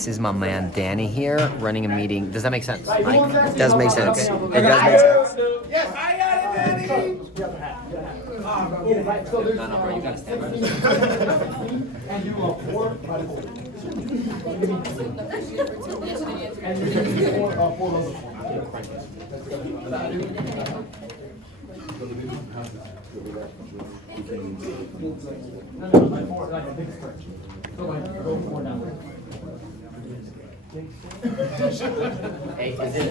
This is my man Danny here running a meeting. Does that make sense, Mike? It does make sense. Okay. It does make sense. Yes, I got it, Danny. No, no, bro, you gotta stand right. And you are 4 by 4. And you do 4 loads like a big stretch. Go 4 down. Hey, is it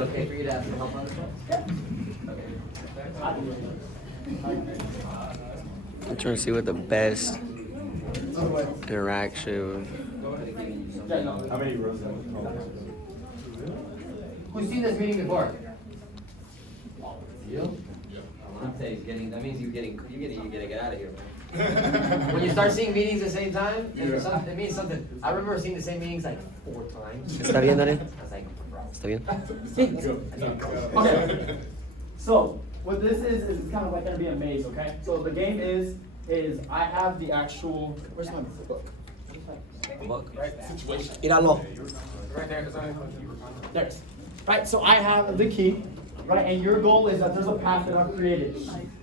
okay for you to have some help on the Okay. I'm trying to see what the best interaction. How many rows? Who's seen this meeting before? You? I'm saying he's getting. That means you gotta get out of here, man. When you start seeing meetings at the same time, it means something. I remember seeing the same meetings like 4 times. ¿Está bien, Daniel? I was like, bro. ¿Está bien? Okay. So what this is it's kind of like gonna be a maze, okay? So the game is I have the actual. Where's my book? Look, right? Situation. Míralo. Right there, because I know you were There it is. Right, so I have the key, right, and your goal is that there's a path that I've created.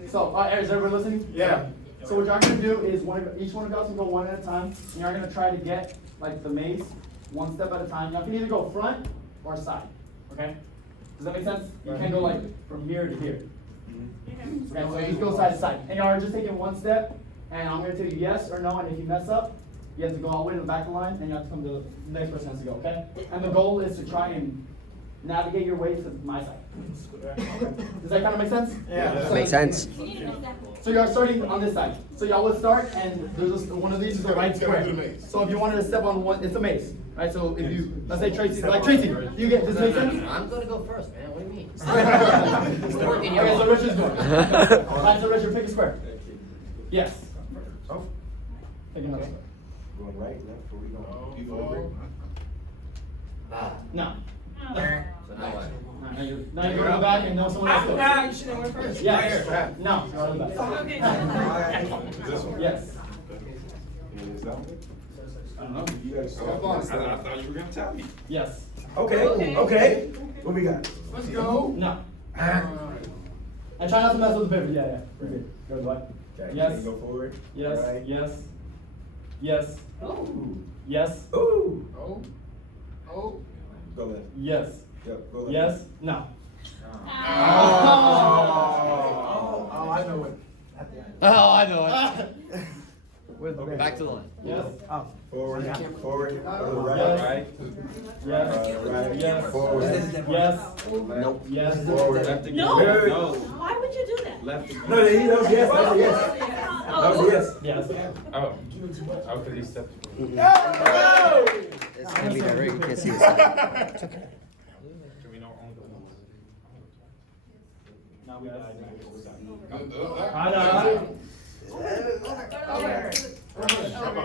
So, is everybody listening? Yeah. So what y'all gonna do is each one of y'all can go one at a time, and y'all gonna try to get like the maze one step at a time. Y'all can either go front or side, okay? Does that make sense? You can't go like from here to here. Okay, so you just go side to side. And y'all are just taking one step, and I'm gonna tell you yes or no, and if you mess up, you have to go all the way to the back of the line, and you have to come to the next person has to go, okay? And the goal is to try and navigate your way to my side. Does that kind of make sense? Yeah. Makes sense. So y'all starting on this side. So y'all would start, and there's one of these is the right square. So if you wanted to step on one, it's a maze, right? So if you, let's say Tracy, like Tracy, you get, does this make sense? I'm gonna go first, man. What do you mean? It's working your Okay, so Richard's going. Alright, so Richard, pick a square. Yes. Pick another square. Going right, left, where we going? You going No. So now what? Now you're going back and no someone else goes. Nah, you should have went first. Yes. No. You're on the back. Okay. This one? Yes. And is that one? I don't know. You gotta step on. I thought you were gonna tell me. Yes. Okay. What we got? Let's go. No. And try not to mess with the pivot. Yeah. We're good. Go to the right. Okay, Yes. Go forward. Yes. Right. Yes. Yes. Ooh. Yes. Ooh. Oh. Oh. Go left. Yes. Yep, go left. Yes. No. Oh, I know it. Oh, I know it. Back to the line. Yes. Forward, forward, go to the Yes. right. Yes. Right. Yes. Forward. Yes. Nope. Yes. Forward. No. Good. Why would you do that? No, that was yes, that was yes. That was yes. Yes. Oh. Oh, because he stepped. It's gonna be direct. You can't see this. Should we know only the ones? Now we died. I know. Okay.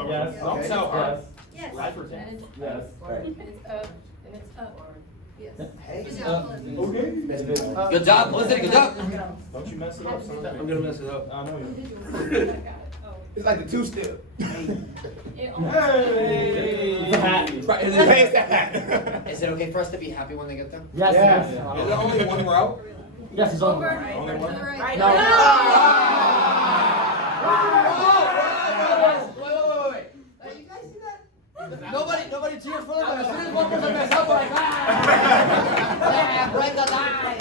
Yes. Don't tell her. Yes. Right for 10. Yes. And it's up, and it's up. Yes. Okay. Good job, Felicity. Good job. Don't you mess it up, son. I'm gonna mess it up. I know you. It's like the 2-step. Hey! It's a hat. Right, is it- Is it okay for us to be happy when they get there? Yes. Yes. Yes. Is there only one route? Yes, it's over. Only one? Right. No. Nobody cheers for them, but as soon as one person messes up, we're like, yeah, break the line.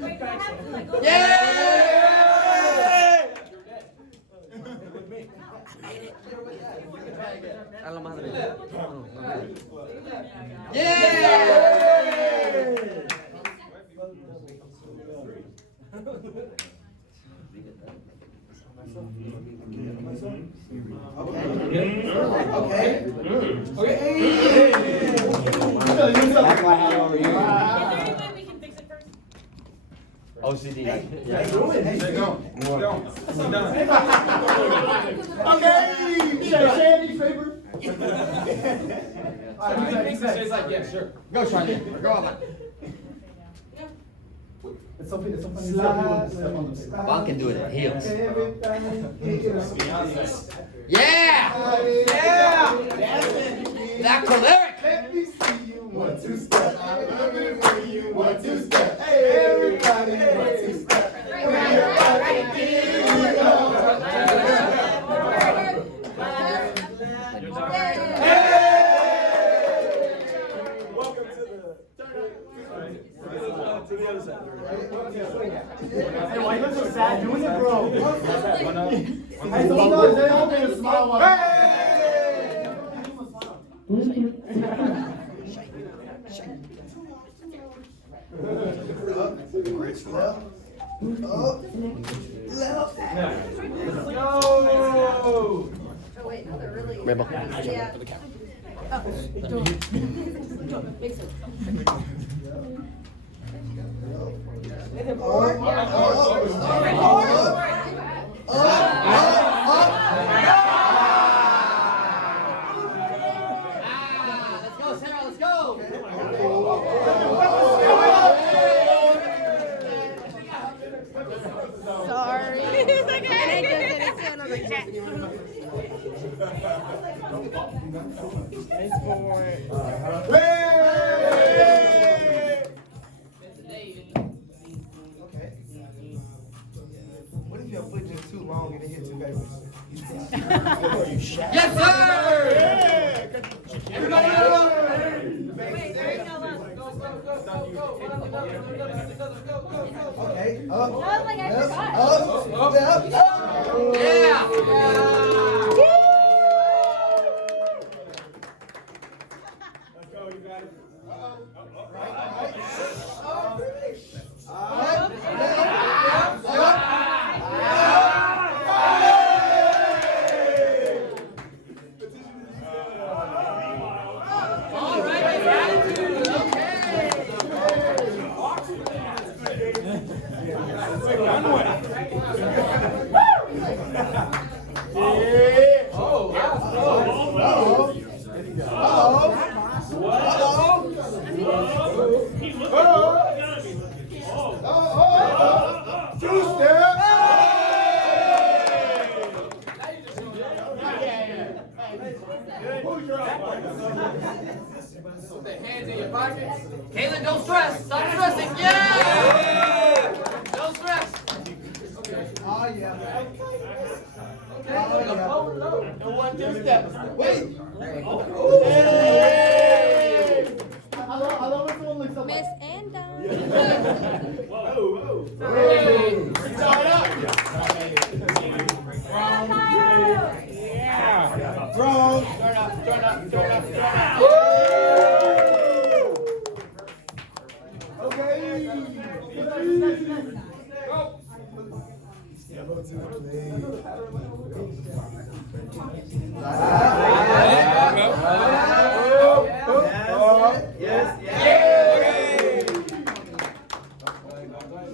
Wait, do I have to like go? Yeah! A la madre. Yeah! Is there any way we can fix it first? OCD. Hey, do it. Hey, There you go. Done. Okay. Shandy's favor. He thinks it's like, yeah, sure. Go, Charlie. Go on. It's so funny. It's so funny. to see how people step on the table. Bon can do it in heels. Everything. Yeah! Yeah! That choleric. Let me see you 1 2 step. I love it when you 1 2 step. Everybody 1 2 step. Everybody here we go. Welcome to the other side. Hey, why you look so sad doing it, bro? Hey, sometimes they all get a smile while. Rebel. Let's go, Sarah, let's go. Sorry. It's okay. It's another chat. What if your foot just too long and it hit your papers? Yes, sir. Everybody up. Wait, there you go. Okay, up. Not like I forgot. Up. Yeah. All right, attitude. Put the hands in your pockets. Caitlin, don't stress. Stop stressing. Yeah. Don't stress. Oh, yeah. The 1 2 step. Wait. I love when someone looks up. Miss Anda. Bro. Okay. Go to the plate.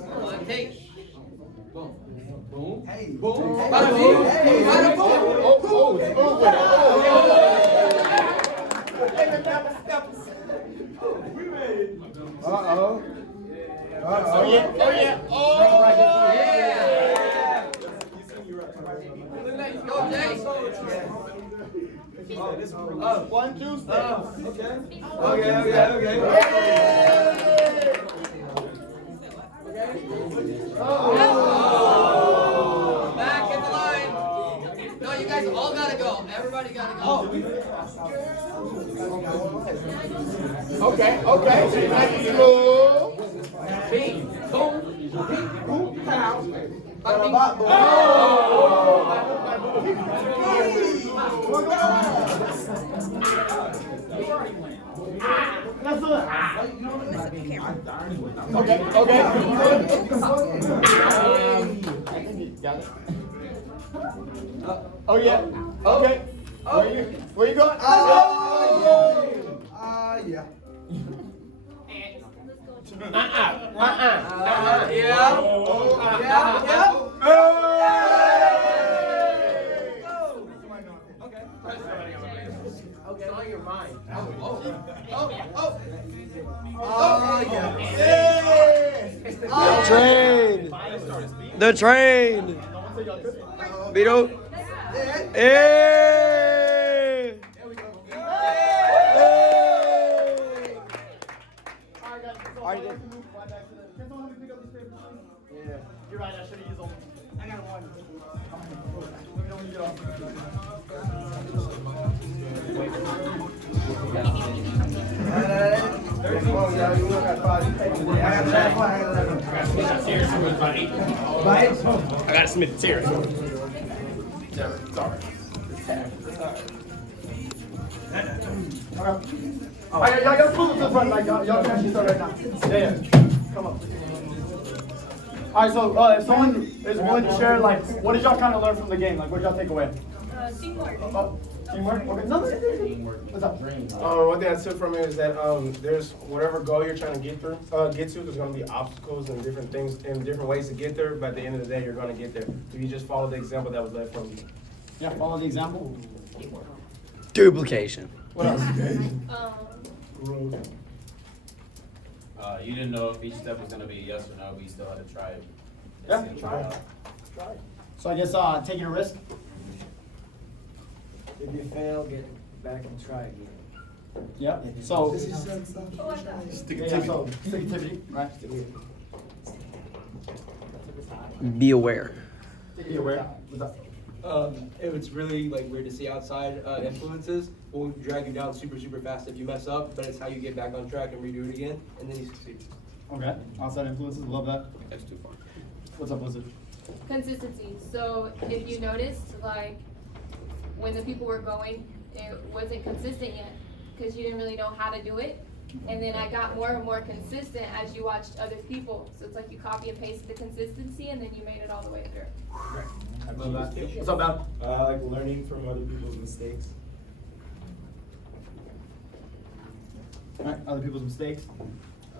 Come on, take. Boom. Boom. Hey. Boom. Hey. Bada boom. Hey. Bada boom. Uh-oh. Oh yeah. Yeah. Go, Jay. 1 2 step. Back in the line. No, you guys all gotta go. Everybody gotta go. Okay. Nice and slow. Bing. Boom. Boom. Pow. Bada That's it. Okay. I think you got it. Oh yeah. Okay. Where you going? Yeah. Okay, it's on your mind. The train. Vito. Hey. You're right, I should have used all. I got one. Let me know when you get off. I gotta submit the tears. Alright, y'all move to the front, like y'all can actually start right now. Yeah, come up. Alright, so if someone is willing to share, like, what did y'all kind of learn from the game? Like, what did y'all take away? Teamwork. Teamwork? Okay, no, what's up? One thing I took from it is that there's whatever goal you're trying to get to, there's gonna be obstacles and different things and different ways to get there, but at the end of the day, you're gonna get there. If you just follow the example that was led from you. Yeah, follow the example. Duplication. What else? You didn't know if each step was gonna be a yes or no, but you still had to try it. Yeah, Try it out. So I guess taking a risk. If you fail, get back and try again. Yeah. So Oh, I thought. yeah, so sticktivity, right? Be aware. Be aware. What's up? If it's really like weird to see outside influences, will drag you down super fast if you mess up, but it's how you get back on track and redo it again, and then you succeed. Okay. Outside influences, love that. That's too far. What's up, Blizzard? Consistency. So if you noticed, like, when the people were going, it wasn't consistent yet, because you didn't really know how to do it. And then I got more and more consistent as you watched other people. So it's like you copy and pasted the consistency, and then you made it all the way through. I love that. What's up, Bob? Like learning from other people's mistakes. Alright, other people's mistakes.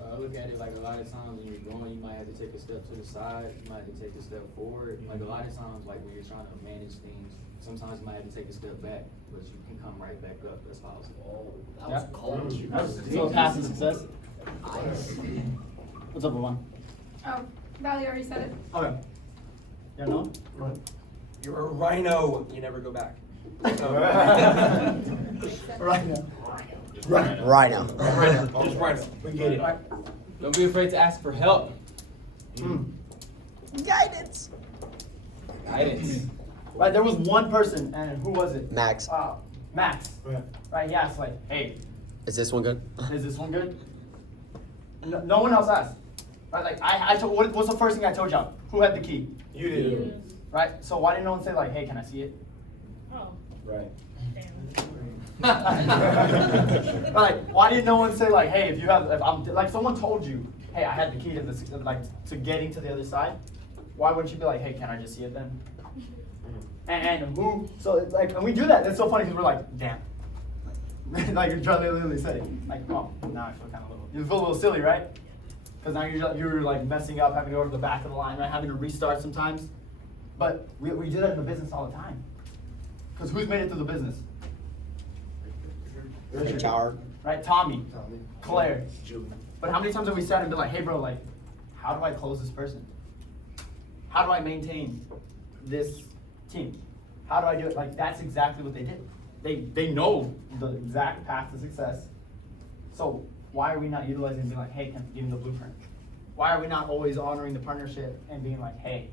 I look at it like a lot of times when you're going, you might have to take a step to the side, you might have to take a step forward. Like a lot of times, like when you're trying to manage things, sometimes you might have to take a step back, but you can come right back up. That's possible. That was cold. So path to success. What's up, Ravon? Oh, Valley already said it. Okay. Yeah, no? You're a rhino. You never go back. Right now. Right now. Just rhino. We get it. Don't be afraid to ask for help. Guidance. Guidance. Right, there was one person, and who was it? Max. Max. Right, he asked like, hey, Is this one good? is this one good? No one else asked. Right, like I told, what's the first thing I told y'all? Who had the key? You did. Right, so why didn't no one say like, hey, can I see it? Oh, Right. damn. Like, why didn't no one say like, hey, if I'm like someone told you, hey, I had the key to this, like to getting to the other side. Why wouldn't you be like, hey, can I just see it then? And who? So it's like, and we do that. It's so funny because we're like, damn. Like Charlie literally said it. Like, oh, now I feel kind of you feel a little silly, right? Because now you're like messing up, having to go to the back of the line, right? Having to restart sometimes. But we do that in the business all the time. Because who's made it through the business? HR. Right? Tommy. Claire. But how many times have we sat and been like, hey bro, like, how do I close this person? How do I maintain this team? How do I do it? Like, that's exactly what they did. They know the exact path to success. So why are we not utilizing and being like, hey, give me the blueprint? Why are we not always honoring the partnership and being like, hey,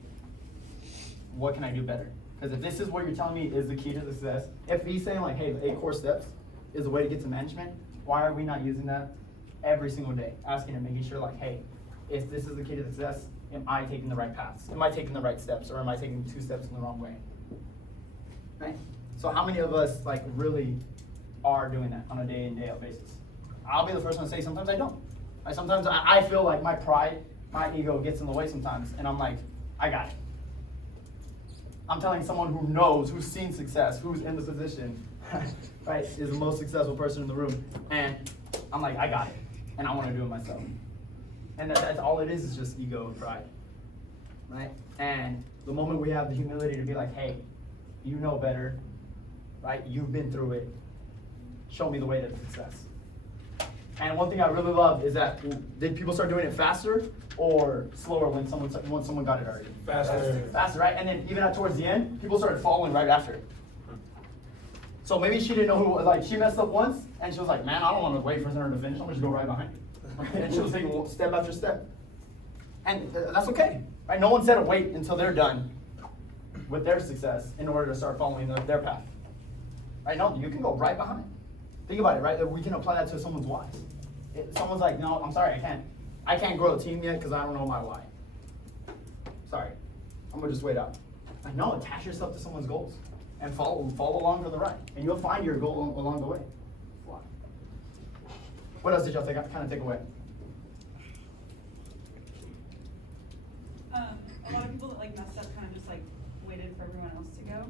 what can I do better? Because if this is what you're telling me is the key to success, if he's saying like, hey, the 8 core steps is the way to get to management, why are we not using that every single day? Asking and making sure like, hey, if this is the key to success, am I taking the right paths? Am I taking the right steps, or am I taking 2 steps in the wrong way? Right? So how many of us like really are doing that on a day in, day out basis? I'll be the first one to say sometimes I don't. Right? Sometimes I feel like my pride, my ego gets in the way sometimes, and I'm like, I got it. I'm telling someone who knows, who's seen success, who's in the position, right, is the most successful person in the room, and I'm like, I got it, and I want to do it myself. And that's all it is just ego and pride, right? And the moment we have the humility to be like, hey, you know better, right? You've been through it. Show me the way to success. And one thing I really love is that, did people start doing it faster or slower when someone got it already? Faster, right? And then even towards the end, people started following right after. So maybe she didn't know who, like she messed up once, and she was like, man, I don't want to wait for her to finish, I'm gonna just go right behind her. And she was taking step after step. And that's okay. Right? No one said to wait until they're done with their success in order to start following their path. Right? No, you can go right behind. Think about it, right? We can apply that to someone's whys. Someone's like, no, I'm sorry, I can't grow a team yet because I don't know my why. Sorry, I'm gonna just wait out. Like, no, attach yourself to someone's goals and follow along for the ride, and you'll find your goal along the way. What else did y'all kind of take away? A lot of people that like messed up kind of just like waited for everyone else to go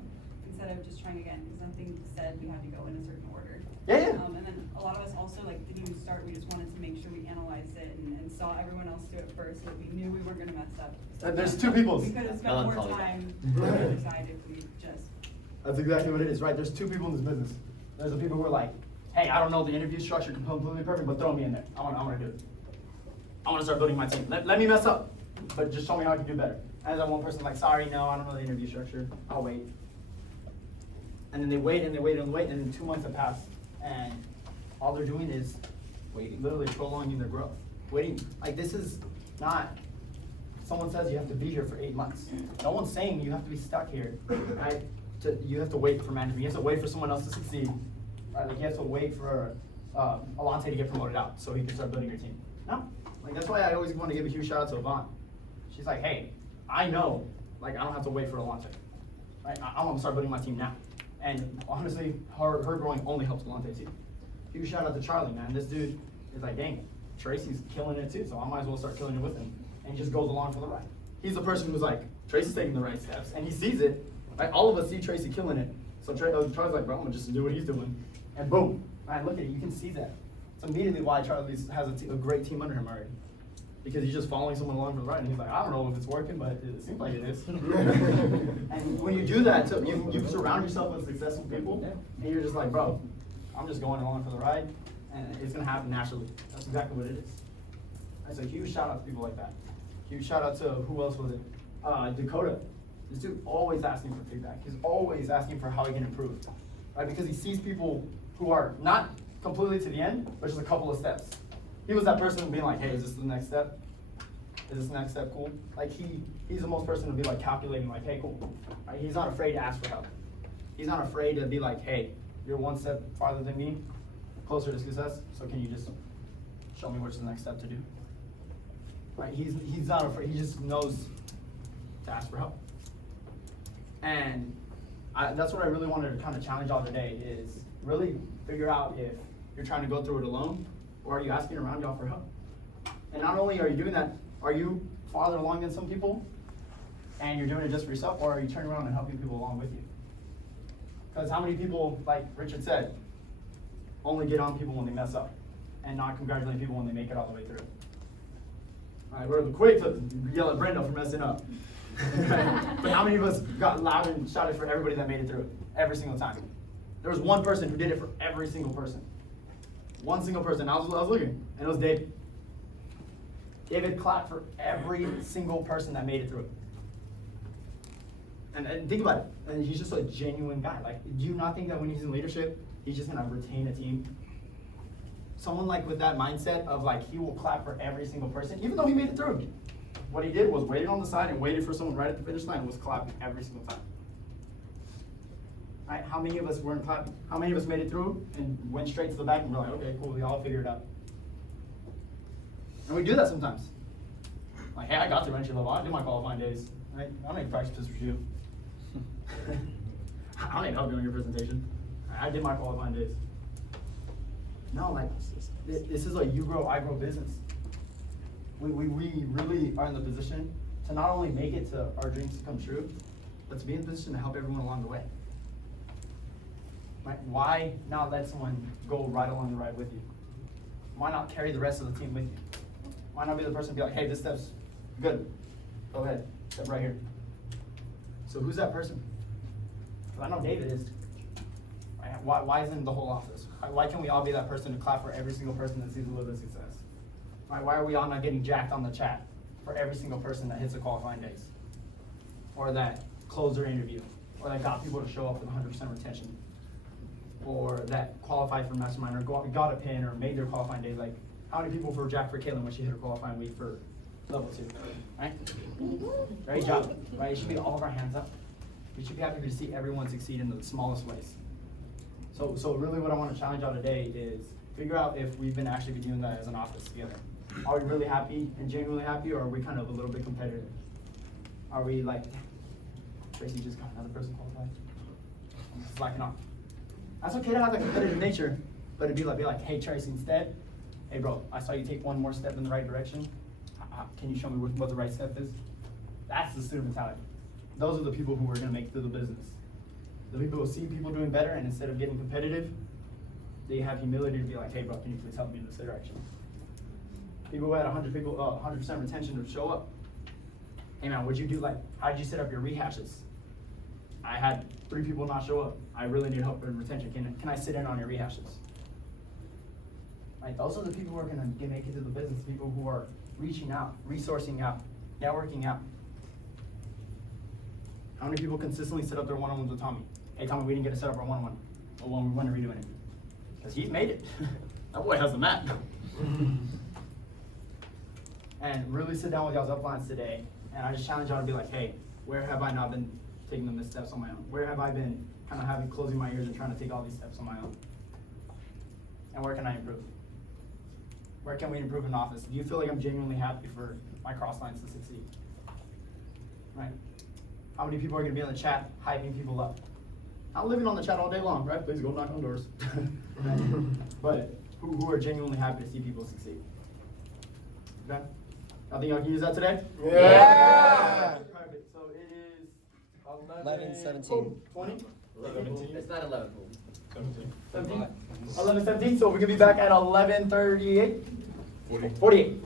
instead of just trying again because something said we had to go in a certain order. Yeah. And then a lot of us also like didn't even start. We just wanted to make sure we analyzed it and saw everyone else do it first so that we knew we weren't going to mess up. There's two people. We could have spent more time on the other side if we just. That's exactly what it is, right? There's two people in this business. There's the people who are like, hey, I don't know the interview structure completely perfect, but throw me in there. I want to do it. I want to start building my team. Let me mess up, but just show me how I can do better. And then one person's like, sorry, no, I don't know the interview structure. I'll wait. And then they wait and they wait and wait, and then 2 months have passed, and all they're doing is waiting, literally prolonging their growth. Waiting. Like, this is not, someone says you have to be here for 8 months. No one's saying you have to be stuck here, right? You have to wait for management. You have to wait for someone else to succeed. Right? Like, you have to wait for Alante to get promoted out so he can start building your team. No. Like, that's why I always want to give a huge shout out to Yvonne. She's like, hey, I know, like, I don't have to wait for Alante. Right? I want to start building my team now. And honestly, her growing only helps Alante too. Huge shout out to Charlie, man. This dude is like, dang, Tracy's killing it too, so I might as well start killing it with him. And he just goes along for the ride. He's the person who's like, Tracy's taking the right steps, and he sees it. Right? All of us see Tracy killing it. So Charlie's like, bro, I'm gonna just do what he's doing. And boom, right, look at it, you can see that. It's immediately why Charlie has a great team under him already. Because he's just following someone along for the ride, and he's like, I don't know if it's working, but it seems like it is. And when you do that, too, you surround yourself with successful people, and you're just like, bro, I'm just going along for the ride, and it's gonna happen naturally. That's exactly what it is. That's a huge shout out to people like that. Huge shout out to, who else was it? Dakota. This dude always asking for feedback. He's always asking for how he can improve, right? Because he sees people who are not completely to the end, but just a couple of steps. He was that person being like, hey, is this the next step? Is this the next step cool? Like, he's the most person to be like calculating, like, hey, cool. Right? He's not afraid to ask for help. He's not afraid to be like, hey, you're one step farther than me, closer to success, so can you just show me what's the next step to do? Right? He's not afraid, he just knows to ask for help. And that's what I really wanted to kind of challenge y'all today, is really figure out if you're trying to go through it alone, or are you asking around y'all for help? And not only are you doing that, are you farther along than some people, and you're doing it just for yourself, or are you turning around and helping people along with you? Because how many people, like Richard said, only get on people when they mess up, and not congratulate people when they make it all the way through? All right, we're quick to yell at Brenda for messing up. But how many of us got loud and shouted for everybody that made it through it, every single time? There was one person who did it for every single person. One single person. I was looking, and it was David. David clapped for every single person that made it through it. And think about it. And he's just a genuine guy. Like, do you not think that when he's in leadership, he's just gonna retain a team? Someone like with that mindset of like, he will clap for every single person, even though he made it through. What he did was waited on the side and waited for someone right at the finish line and was clapping every single time. Right? How many of us weren't clapping? How many of us made it through and went straight to the back and were like, okay, cool, we all figured it out? And we do that sometimes. Like, hey, I got through entry level. I did my qualifying days. Right? I don't need practice for you. I don't need help doing your presentation. I did my qualifying days. No, like, this is a you grow, I grow business. We really are in the position to not only make it to our dreams to come true, but to be in the position to help everyone along the way. Right? Why not let someone go right along the ride with you? Why not carry the rest of the team with you? Why not be the person to be like, hey, this step's good. Go ahead, step right here. So who's that person? Because I know David is. Right? Why isn't the whole office? Why can't we all be that person to clap for every single person that sees a little bit of success? Right? Why are we all not getting jacked on the chat for every single person that hits the qualifying days? Or that closed their interview? Or that got people to show up with 100% retention? Or that qualified for mastermind, or got a pin, or made their qualifying day? Like, how many people were jacked for Caitlin when she hit her qualifying week for level 2, right? Great job, right? It should be all of our hands up. We should be happy to see everyone succeed in the smallest ways. So really what I want to challenge y'all today is figure out if we've been actually doing that as an office together. Are we really happy and genuinely happy, or are we kind of a little bit competitive? Are we like, Tracy just got another person qualified? I'm slacking off. That's okay to have a competitive nature, but it'd be like, hey Tracy, instead, hey bro, I saw you take one more step in the right direction. Can you show me what the right step is? That's the student mentality. Those are the people who are gonna make it through the business. The people who see people doing better, and instead of getting competitive, they have humility to be like, hey bro, can you please help me in this direction? People who had 100% retention would show up. Hey man, what'd you do, like, how'd you set up your rehashes? I had 3 people not show up. I really need help in retention. Can I sit in on your rehashes? Right, those are the people who are gonna make it to the business, people who are reaching out, resourcing out, networking out. How many people consistently set up their one-on-ones with Tommy? Hey Tommy, we didn't get to set up our one-on-one. Well, when are we doing it? Because he's made it. That boy has the map. And really sit down with y'all's uplines today, and I just challenge y'all to be like, hey, where have I not been taking the missteps on my own? Where have I been kind of closing my ears and trying to take all these steps on my own? And where can I improve? Where can we improve in office? Do you feel like I'm genuinely happy for my cross lines to succeed? Right? How many people are gonna be on the chat hyping people up? Not living on the chat all day long, right? Please go knock on doors. But who are genuinely happy to see people succeed? Okay? I think y'all can use that today? Yeah! Perfect. So it is 11:17. 20? It's not 11. 17? 11:17, so we can be back at 11:38? 48.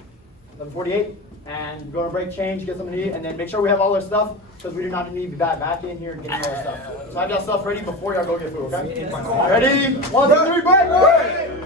11:48, and go to break, change, get something to eat, and then make sure we have all our stuff, because we do not need to be back in here and getting all our stuff. So have y'all stuff ready before y'all go get food, okay? Ready? 1, 2, 3, break!